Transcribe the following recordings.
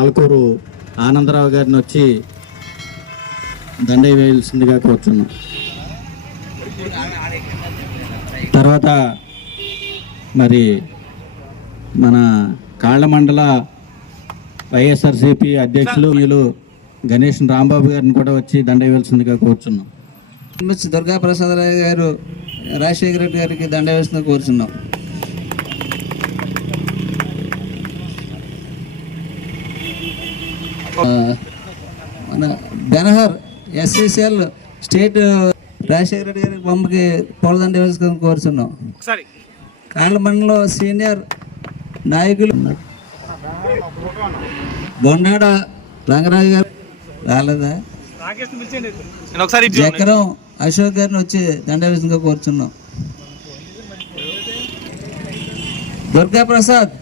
ఆల్కూరు ఆనందరావు గారిని వచ్చి దండ వేయాల్సిందిగా కోరుచున్నాం. తర్వాత మరి మన కాళ్ళ మండల వైఎస్ఆర్సీపీ అధ్యక్షులు గణేష్ రాంబాబు గారిని కూడా వచ్చి దండ వేయాల్సిందిగా కోరుచున్నాం. దుర్గాప్రసాద్ గారు రాజశేఖర రెడ్డి గారికి దండ వేయాల్సిందిగా కోరుచున్నాం. మన బెనహర్ ఎస్సీసీఎల్ స్టేట్ రాజశేఖర రెడ్డి గారికి బొమ్మకి పూలదండ వేసుకొని కోరుచున్నాం. కాళ్ళ మండలంలో సీనియర్ నాయకులు బొన్నాడ రంగరాజు గారు రాలేదా, చక్రం అశోక్ గారిని వచ్చి దండ వేసుకొని కోరుచున్నాం. దుర్గాప్రసాద్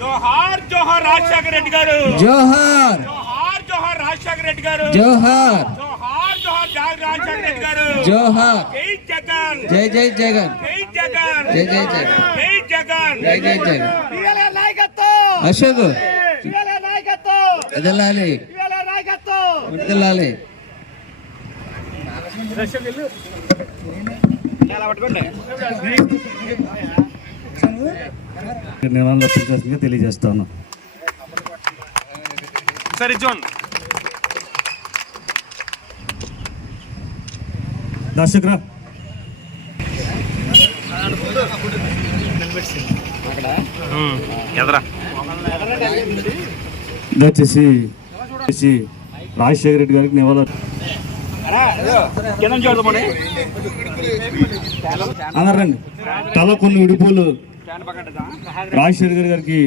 జోహార్ జోహార్ రాజశేఖర రెడ్డి గారు, జోహార్ జోహార్ జోహార్ రాజశేఖర రెడ్డి గారు, జోహార్ జోహార్ జోహార్ రాజశేఖర రెడ్డి గారు, జోహార్ జై జగన్, జై జై జగన్, జై జగన్, జై జై జగన్, జై జగన్, జై జై జగన్. అశోక్ ఎదలాలి, ఎదలాలి. నిర్వహణ తెలియజేస్తాను. సరే జోన్ దర్శకురా దయచేసి రాజశేఖర రెడ్డి గారికి నివాళులు అన్నారండి. తల కొన్ని విడిపోలు రాజశేఖర గారికి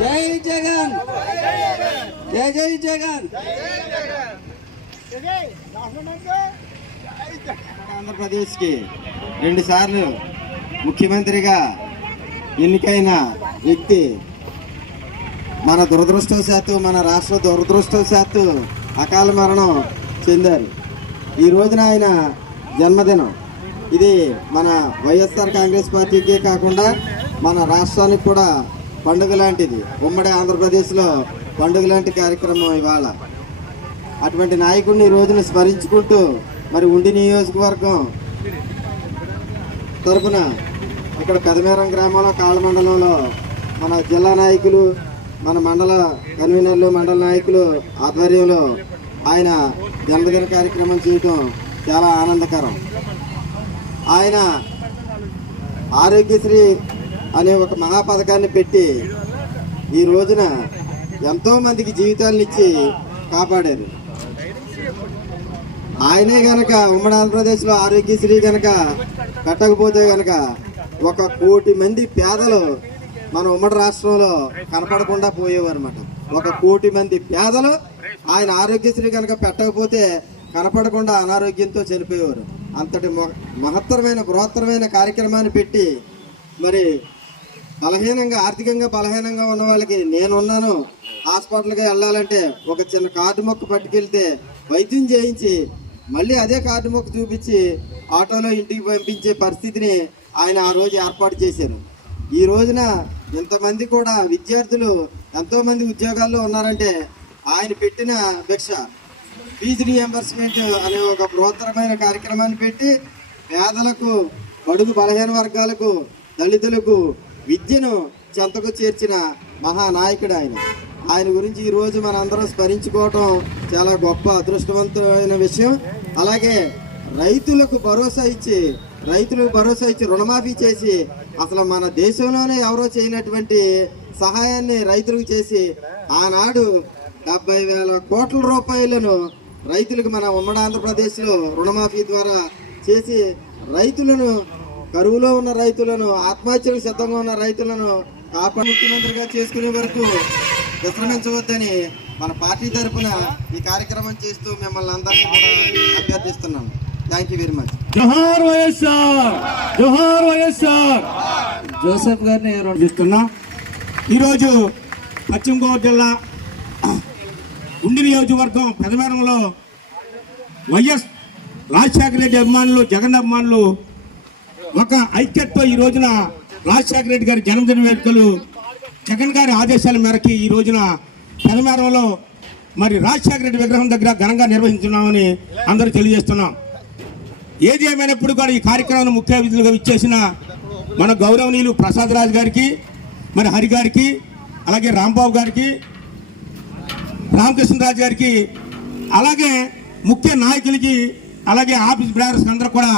జై జగన్, జై జై జగన్. ఆంధ్రప్రదేశ్కి 2 సార్లు ముఖ్యమంత్రిగా ఎన్నికైన వ్యక్తి మన దురదృష్టవశాత్తు, మన రాష్ట్ర దురదృష్టవశాత్తు అకాల మరణం చెందారు. ఈ రోజున ఆయన జన్మదినం. ఇది మన వైఎస్ఆర్ కాంగ్రెస్ పార్టీకే కాకుండా మన రాష్ట్రానికి కూడా పండుగ లాంటిది. ఉమ్మడి ఆంధ్రప్రదేశ్లో పండుగ లాంటి కార్యక్రమం ఇవాళ. అటువంటి నాయకుడిని ఈ రోజున స్మరించుకుంటూ మరి ఉండి నియోజకవర్గం తరపున ఇక్కడ పెదమేరం గ్రామంలో కాళ్ళ మండలంలో మన జిల్లా నాయకులు, మన మండల కన్వీనర్లు, మండల నాయకులు ఆధ్వర్యంలో ఆయన జన్మదిన కార్యక్రమం చేయటం చాలా ఆనందకరం. ఆయన ఆరోగ్యశ్రీ అనే ఒక మహా పథకాన్ని పెట్టి ఈ రోజున ఎంతోమందికి జీవితాలను ఇచ్చి కాపాడారు. ఆయనే గనక ఉమ్మడి ఆంధ్రప్రదేశ్లో ఆరోగ్యశ్రీ గనక పెట్టకపోతే గనక 1 కోటి మంది పేదలు మన ఉమ్మడి రాష్ట్రంలో కనపడకుండా పోయేవారు అన్నమాట. 1 కోటి మంది పేదలు ఆయన ఆరోగ్యశ్రీ కనుక పెట్టకపోతే కనపడకుండా అనారోగ్యంతో చనిపోయేవారు. అంతటి మహత్తరమైన బృహత్తరమైన కార్యక్రమాన్ని పెట్టి మరి ఆర్థికంగా బలహీనంగా ఉన్న వాళ్ళకి నేనున్నాను, హాస్పిటల్కి వెళ్ళాలంటే ఒక చిన్న కార్డు మొక్క పట్టుకెళ్తే వైద్యం చేయించి మళ్ళీ అదే కార్డు మొక్క చూపించి ఆటోలో ఇంటికి పంపించే పరిస్థితిని ఆయన ఆ రోజు ఏర్పాటు చేశారు. ఈ రోజున ఇంతమంది కూడా విద్యార్థులు ఎంతోమంది ఉద్యోగాల్లో ఉన్నారంటే ఆయన పెట్టిన భిక్ష. ఫీజు రీఎంబర్స్మెంట్ అనే ఒక బృహత్తరమైన కార్యక్రమాన్ని పెట్టి పేదలకు, బడుగు బలహీన వర్గాలకు, దళితులకు విద్యను చెంతకు చేర్చిన మహానాయకుడు ఆయన. ఆయన గురించి ఈరోజు మనందరం స్మరించుకోవటం చాలా గొప్ప అదృష్టవంతమైన విషయం. అలాగే రైతులకు భరోసా ఇచ్చి రుణమాఫీ చేసి అసలు మన దేశంలోనే ఎవరో చేయనటువంటి సహాయాన్ని రైతులకు చేసి ఆనాడు 70,000 కోట్ల రూపాయలను రైతులకు మన ఉమ్మడి ఆంధ్రప్రదేశ్లో రుణమాఫీ ద్వారా చేసి రైతులను, కరువులో ఉన్న రైతులను, ఆత్మహత్యలకు సిద్ధంగా ఉన్న రైతులను కాపాడు ముఖ్యమంత్రిగా చేసుకునే వరకు విశ్రమించవద్దని మన పార్టీ తరఫున ఈ కార్యక్రమం చేస్తూ మిమ్మల్ని అందరినీ కూడా అభ్యర్థిస్తున్నాను. Thank you very much. జోహార్ వైఎస్ఆర్, జోహార్ వైఎస్ఆర్. జోసెఫ్ గారిని ఇస్తున్నాం. ఈరోజు పశ్చిమ గోదావరి జిల్లా ఉండి నియోజకవర్గం పెదమేరంలో వైఎస్ రాజశేఖర రెడ్డి అభిమానులు, జగన్ అభిమానులు ఒక ఐక్యతతో ఈ రోజున రాజశేఖర రెడ్డి గారి జన్మదిన వేడుకలు జగన్ గారి ఆదేశాల మేరకు ఈ రోజున పెదమేరంలో మరి రాజశేఖర రెడ్డి విగ్రహం దగ్గర ఘనంగా నిర్వహించున్నామని అందరూ తెలియజేస్తున్నాం. ఏది ఏమైనప్పుడు కూడా ఈ కార్యక్రమాన్ని ముఖ్య అతిథులుగా ఇచ్చేసిన మన గౌరవనీయులు ప్రసాద్ రాజు గారికి, మరి హరి గారికి, అలాగే రాంబాబు గారికి, రామకృష్ణరాజు గారికి, అలాగే ముఖ్య నాయకులకి, అలాగే ఆఫీస్ బ్రాడర్స్ అందరూ కూడా,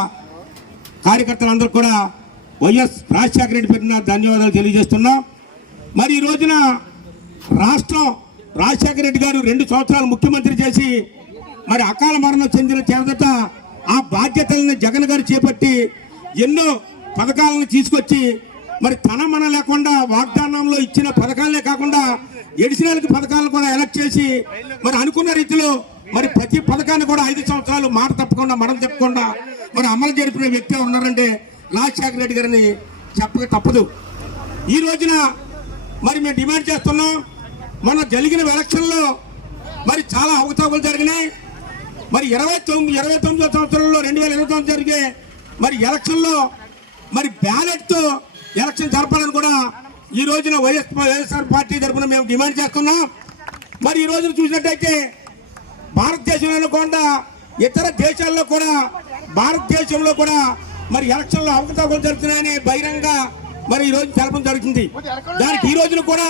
కార్యకర్తలందరూ కూడా వైఎస్ రాజశేఖర రెడ్డి పెట్టిన ధన్యవాదాలు తెలియజేస్తున్నాం. మరి ఈ రోజున రాష్ట్రం రాజశేఖర రెడ్డి గారు 2 సంవత్సరాలు ముఖ్యమంత్రి చేసి మరి అకాల మరణం చెందిన చేత ఆ బాధ్యతలను జగన్ గారు చేపట్టి ఎన్నో పథకాలను తీసుకొచ్చి మరి తన మన లేకుండా వాగ్దానంలో ఇచ్చిన పథకాలనే కాకుండా ఎడిషనల్ పథకాలను కూడా ఎలక్ట్ చేసి మరి అనుకున్న రీతిలో మరి ప్రతి పథకాన్ని కూడా 5 సంవత్సరాలు మాట తప్పకుండా మనం తప్పకుండా మరి అమలు జరిపిన వ్యక్తి ఉన్నారంటే రాజశేఖర రెడ్డి గారిని చెప్పక తప్పదు. ఈ రోజున మరి మేము డిమాండ్ చేస్తున్నాం. మన జరిగిన ఎలక్షన్లో మరి చాలా అవకతవకలు జరిగినాయి. మరి 29వ సంవత్సరంలో 2029 జరిగే మరి ఎలక్షన్లో మరి బ్యాలెట్తో ఎలక్షన్ జరపాలని కూడా ఈ రోజున వైఎస్ఆర్ పార్టీ తరఫున మేము డిమాండ్ చేస్తున్నాం. మరి ఈ రోజున చూసినట్టయితే భారతదేశంలో కాకుండా ఇతర దేశాల్లో కూడా భారతదేశంలో కూడా మరి ఎలక్షన్లో అవకతవకలు జరుగుతున్నాయని బహిరంగ మరి ఈ రోజు తెలపడం జరుగుతుంది. దానికి ఈ రోజున కూడా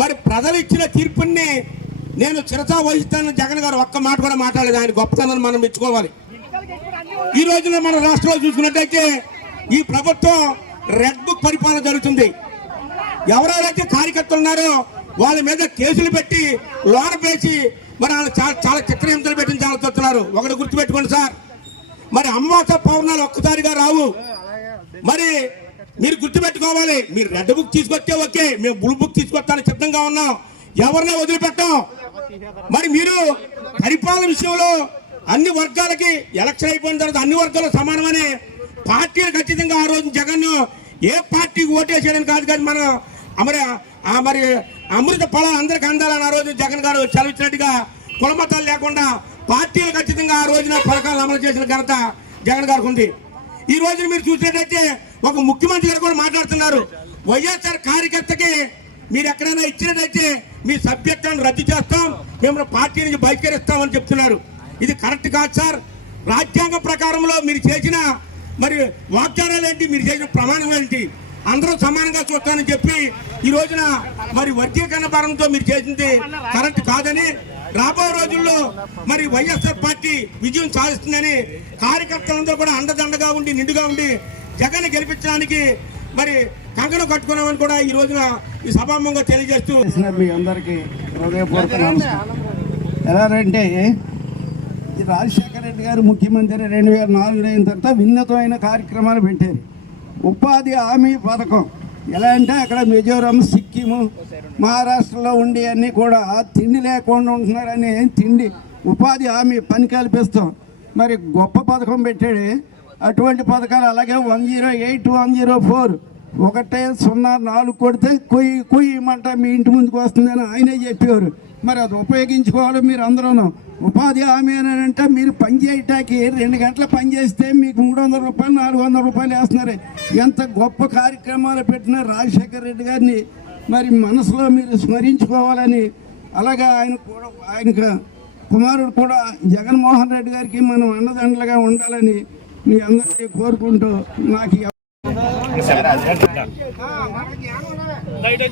మరి ప్రజలు ఇచ్చిన తీర్పుని నేను చిరసా వహిస్తానని జగన్ గారు ఒక్క మాట కూడా మాట్లాడలేదు. ఆయన గొప్పతనాన్ని మనం మెచ్చుకోవాలి. ఈ రోజున మన రాష్ట్రంలో చూసుకున్నట్టయితే ఈ ప్రభుత్వం రెడ్ బుక్ పరిపాలన జరుగుతుంది. ఎవరెవరైతే కార్యకర్తలు ఉన్నారో వాళ్ళ మీద కేసులు పెట్టి లోన పేసి మరి వాళ్ళు చాలా చిత్రహింసలు పెట్టి చాలా చూస్తున్నారు. ఒకటి గుర్తుపెట్టుకోండి సార్, మరి అమావాస పౌర్ణాలు ఒక్కసారిగా రావు. మరి మీరు గుర్తుపెట్టుకోవాలి. మీరు రెడ్ బుక్ తీసుకొస్తే ఓకే, మేము బ్లూ బుక్ తీసుకొస్తానికి సిద్ధంగా ఉన్నాం. ఎవరినే వదిలిపెట్టాం. మరి మీరు పరిపాలన విషయంలో అన్ని వర్గాలకి ఎలక్షన్ అయిపోయిన తర్వాత అన్ని వర్గాలు సమానమని పార్టీలు ఖచ్చితంగా ఆ రోజు జగన్ ఏ పార్టీకి ఓటేసేయడానికి కాదు మనం మరి అమృత ఫలం అందరికి అందాలని ఆ రోజు జగన్ గారు చదివించినట్టుగా కులమతాలు లేకుండా పార్టీలు ఖచ్చితంగా ఆ రోజున పథకాలను అమలు చేసిన ఘనత జగన్ గారికి ఉంది. ఈ రోజున మీరు చూసినట్టయితే ఒక ముఖ్యమంత్రి గారు కూడా మాట్లాడుతున్నారు. వైఎస్ఆర్ కార్యకర్తకి మీరు ఎక్కడైనా ఇచ్చినట్టయితే మీ సభ్యత్వాన్ని రద్దు చేస్తాం, మేము పార్టీ నుంచి బహిష్కరిస్తామని చెప్తున్నారు. ఇది కరెక్ట్ కాదు సార్. రాజ్యాంగం ప్రకారంలో మీరు చేసిన మరి వాగ్దానాలు ఏంటి, మీరు చేసిన ప్రమాణం ఏంటి, అందరూ సమానంగా చూస్తానని చెప్పి ఈ రోజున మరి వర్గీకరణ భారంతో మీరు చేసింది కరెక్ట్ కాదని, రాబోయే రోజుల్లో మరి వైఎస్ఆర్ పార్టీ విజయం సాధిస్తుందని కార్యకర్తలందరూ కూడా అండదండగా ఉండి నిండుగా ఉండి జగన్ గెలిపించడానికి మరి కంకణం కట్టుకున్నామని కూడా ఈ రోజున ఈ సభాముఖంగా తెలియజేస్తూ మీ అందరికీ హృదయపూర్వక నమస్కారం. ఎలాగంటే ఈ రాజశేఖర రెడ్డి గారు ముఖ్యమంత్రి 2004 అయిన తర్వాత వినూత్నమైన కార్యక్రమాలు పెట్టారు. ఉపాధి హామీ పథకం ఎలా అంటే అక్కడ మిజోరాం, సిక్కిము, మహారాష్ట్రలో ఉండి అన్నీ కూడా తిండి లేకుండా ఉంటున్నారని తిండి ఉపాధి హామీ పని కల్పిస్తాం మరి గొప్ప పథకం పెట్టాడు. అటువంటి పథకాలు అలాగే 108, 104 104 కొడితే కుయ్యమంట మీ ఇంటి ముందుకు వస్తుందని ఆయనే చెప్పేవారు. మరి అది ఉపయోగించుకోవాలి. మీరు అందరూ ఉపాధి హామీ అని అంటే మీరు పని చేయటానికి 2 గంటలు పని చేస్తే మీకు 300 రూపాయలు 400 రూపాయలు వేస్తున్నారు. ఎంత గొప్ప కార్యక్రమాలు పెట్టిన రాజశేఖర రెడ్డి గారిని మరి మనసులో మీరు స్మరించుకోవాలని, అలాగే ఆయనకు కుమారుడు కూడా జగన్మోహన్ రెడ్డి గారికి మనం అండదండలుగా ఉండాలని మీ అందరికీ కోరుకుంటూ నాకు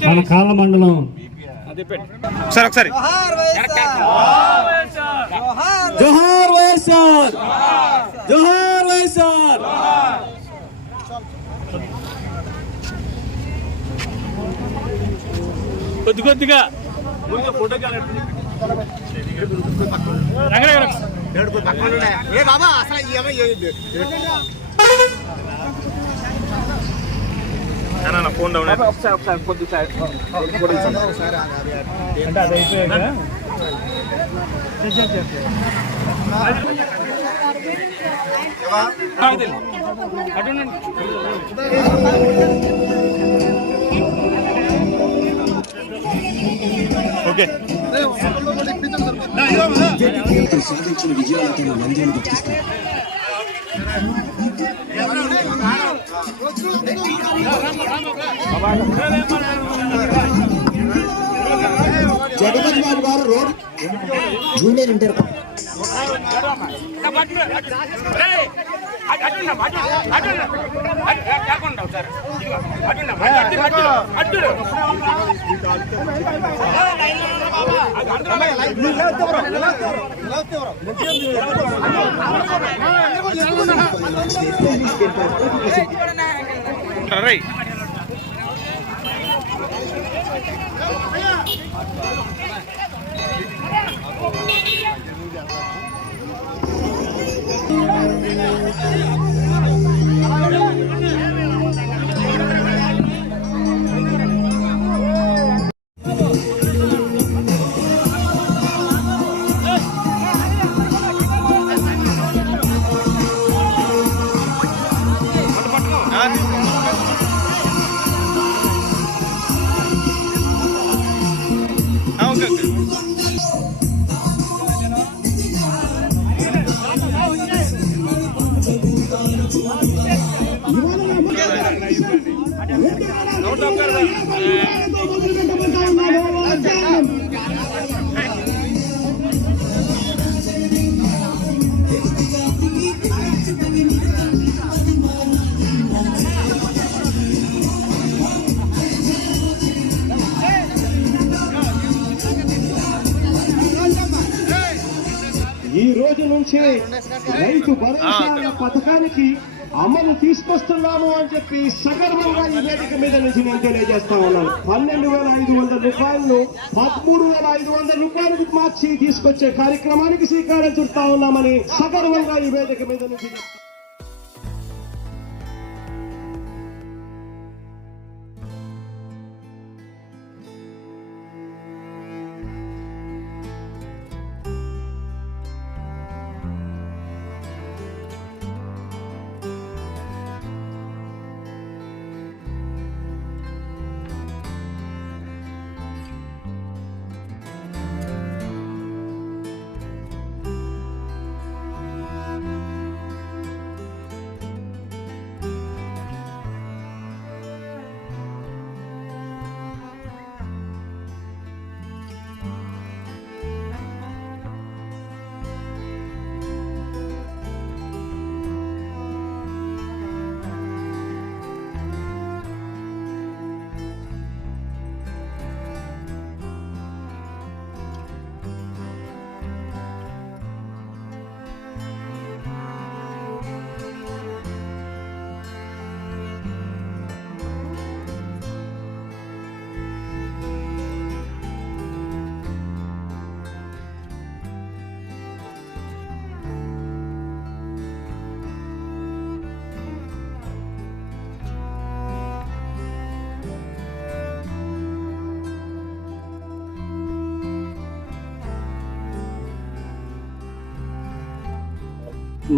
మన కాల మండలం సార్ ఒకసారి జోహార్ వైఎస్ఆర్, జోహార్ వైఎస్ఆర్. కొద్దిగా ఫోటో ఫోన్ డౌన్ ఓకే. సాధించిన విజయాలతో నంద్యాల గుర్తిస్తారు. జగపతి బాబు గారు road junior inter right. Okay okay. ఈ రోజు నుంచి రైతు భరోసా పథకానికి అమలు తీసుకొస్తున్నాము అని చెప్పి సగర్వంగా ఈ వేదిక మీద నుంచి నేను తెలియజేస్తా ఉన్నాను. 12,500 రూపాయలను 13,500 రూపాయలకు మార్చి తీసుకొచ్చే కార్యక్రమానికి శ్రీకారం చుడతా ఉన్నామని సగర్వంగా ఈ వేదిక మీద నుంచి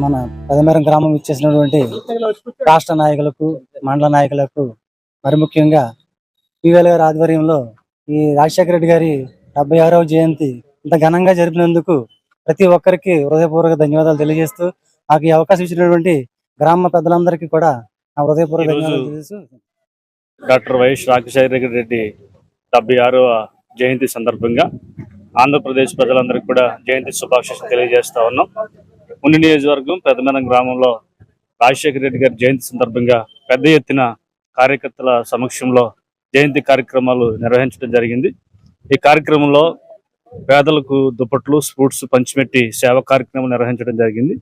మన పెదమేరం గ్రామం ఇచ్చేసినటువంటి రాష్ట్ర నాయకులకు, మండల నాయకులకు, మరి ముఖ్యంగా పివిఎల్ గారి ఆధ్వర్యంలో ఈ రాజశేఖర రెడ్డి గారి 76వ జయంతి ఇంత ఘనంగా జరిపినందుకు ప్రతి ఒక్కరికి హృదయపూర్వక ధన్యవాదాలు తెలియజేస్తూ నాకు ఈ అవకాశం ఇచ్చినటువంటి గ్రామ పెద్దలందరికీ కూడా నా హృదయపూర్వక ధన్యవాదాలు తెలియజేస్తూ డాక్టర్ వైఎస్ రాజశేఖర రెడ్డి 76వ జయంతి సందర్భంగా ఆంధ్రప్రదేశ్ ప్రజలందరికీ కూడా జయంతి శుభాకాంక్షలు తెలియజేస్తా ఉన్నాం. ఉండి నియోజకవర్గం పెదమేరం గ్రామంలో రాజశేఖర రెడ్డి గారి జయంతి సందర్భంగా పెద్ద ఎత్తున కార్యకర్తల సమక్షంలో జయంతి కార్యక్రమాలు నిర్వహించడం జరిగింది. ఈ కార్యక్రమంలో పేదలకు దుప్పట్లు, స్పోర్ట్స్ పంచిపెట్టి సేవా కార్యక్రమం నిర్వహించడం జరిగింది.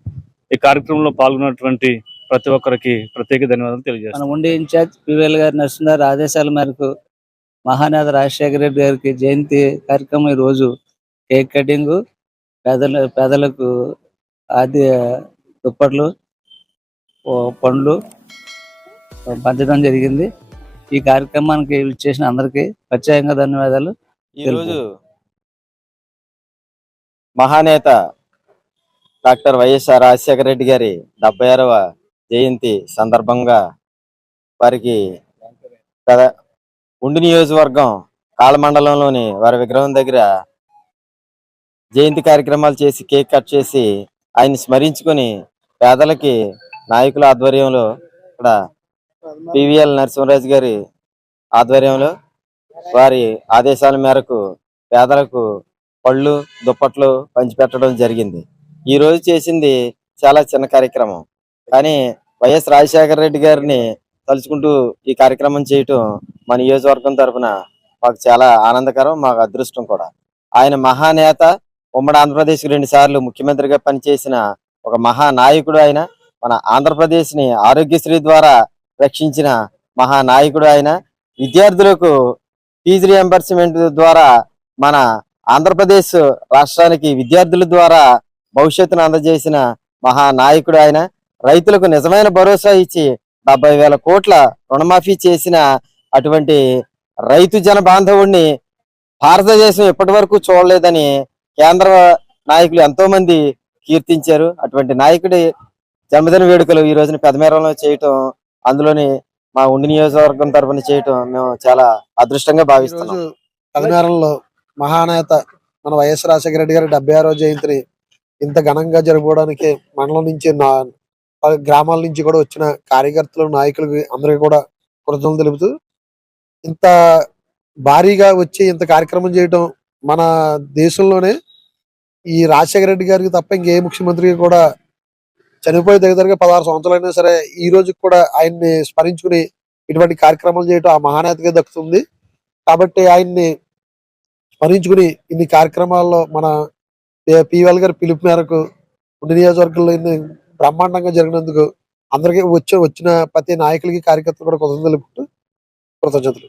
ఈ కార్యక్రమంలో పాల్గొన్నటువంటి ప్రతి ఒక్కరికి ప్రత్యేక ధన్యవాదాలు తెలియజేస్తాను. మన ఉండి ఇన్ఛార్జ్ పివిఎల్ గారి నరసింహారావు ఆదేశాల మేరకు మహానేత రాజశేఖర రెడ్డి గారికి జయంతి కార్యక్రమం ఈ రోజు కేక్ కటింగ్, పేదలకు ఆది దుప్పట్లు, పండ్లు పంచడం జరిగింది. ఈ కార్యక్రమానికి చేసిన అందరికీ ప్రత్యేకంగా ధన్యవాదాలు. ఈరోజు మహానేత డాక్టర్ వైఎస్ఆర్ రాజశేఖర రెడ్డి గారి 76వ జయంతి సందర్భంగా వారికి ఉండి నియోజకవర్గం కాళమండలంలోని వారి విగ్రహం దగ్గర జయంతి కార్యక్రమాలు చేసి కేక్ కట్ చేసి ఆయన్ని స్మరించుకొని పేదలకి నాయకుల ఆధ్వర్యంలో ఇక్కడ పివిఎల్ నరసింహరాజు గారి ఆధ్వర్యంలో వారి ఆదేశాల మేరకు పేదలకు పళ్ళు దుప్పట్లు పంచిపెట్టడం జరిగింది. ఈ రోజు చేసింది చాలా చిన్న కార్యక్రమం, కానీ వైఎస్ రాజశేఖర రెడ్డి గారిని తలుచుకుంటూ ఈ కార్యక్రమం చేయటం మా నియోజకవర్గం తరఫున మాకు చాలా ఆనందకరం, మాకు అదృష్టం కూడా. ఆయన మహానేత, ఉమ్మడి ఆంధ్రప్రదేశ్ 2 సార్లు ముఖ్యమంత్రిగా పనిచేసిన ఒక మహానాయకుడు. ఆయన మన ఆంధ్రప్రదేశ్ ని ఆరోగ్యశ్రీ ద్వారా రక్షించిన మహానాయకుడు. ఆయన విద్యార్థులకు ఫీజు రియంబర్స్మెంట్ ద్వారా మన ఆంధ్రప్రదేశ్ రాష్ట్రానికి విద్యార్థుల ద్వారా భవిష్యత్తును అందజేసిన మహానాయకుడు. ఆయన రైతులకు నిజమైన భరోసా ఇచ్చి 70,000 కోట్ల రుణమాఫీ చేసిన అటువంటి రైతు జన బాంధవుడిని భారతదేశం ఇప్పటి వరకు చూడలేదని కేంద్ర నాయకులు ఎంతో మంది కీర్తించారు. అటువంటి నాయకుడి జన్మదిన వేడుకలు ఈ రోజున పెదమేరంలో చేయటం, అందులోని మా ఉండి నియోజకవర్గం తరఫున చేయటం మేము చాలా అదృష్టంగా భావిస్తున్నాం. పెదమేరంలో మహానేత మన వైఎస్ రాజశేఖర రెడ్డి గారి 76వ జయంతిని ఇంత ఘనంగా జరుపుకోవడానికి మండలం నుంచి గ్రామాల నుంచి కూడా వచ్చిన కార్యకర్తలు, నాయకులకి అందరికీ కూడా కృతజ్ఞతలు తెలుపుతూ, ఇంత భారీగా వచ్చి ఇంత కార్యక్రమం చేయటం మన దేశంలోనే ఈ రాజశేఖర రెడ్డి గారికి తప్ప ఇంకే ముఖ్యమంత్రికి కూడా, చనిపోయి దగ్గరగా 16 సంవత్సరాలైనా సరే ఈ రోజు కూడా ఆయన్ని స్మరించుకుని ఇటువంటి కార్యక్రమాలు చేయటం ఆ మహానేతకే దక్కుతుంది. కాబట్టి ఆయన్ని స్మరించుకుని ఇన్ని కార్యక్రమాల్లో మన పివిఎల్ గారి పిలుపు మేరకు ఉండి నియోజకవర్గంలో ఇన్ని బ్రహ్మాండంగా జరిగినందుకు అందరికీ వచ్చిన ప్రతి నాయకులకి, కార్యకర్తలు కూడా కృతజ్ఞతలు.